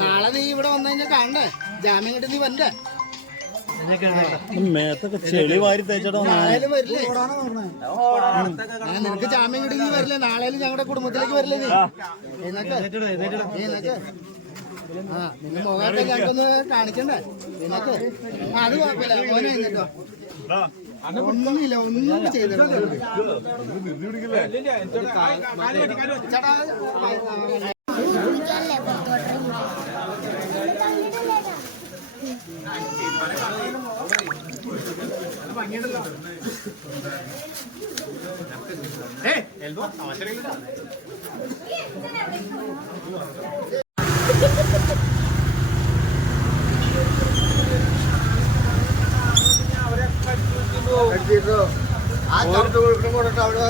നാളെ നീ ഇവിടെ വന്നു കഴിഞ്ഞാൽ കാണണ്ടേ? ജാമ്യം കിട്ടി നീ വരണ്ടേ? മേത്തൊക്കെ ചെളി വാരി തേച്ചോ. നാളെയും വരില്ലേ? നിനക്ക് ജാമ്യം കിട്ടി നീ വരില്ലേ? നാളെയും ഞങ്ങളുടെ കുടുംബത്തിലേക്ക് വരില്ലേ നീ? നിന്റെ മുഖത്തെ ഞങ്ങൾക്കൊന്ന് കാണിക്കണ്ടേ നിനക്ക്? അത് കുഴപ്പമില്ല, മോനെ എന്നിട്ടോ ഒന്നുമില്ല, ഒന്നും ചെയ്തിട്ടില്ല. ആ ചവിട്ട് കൊടുക്കണം, അവിടെ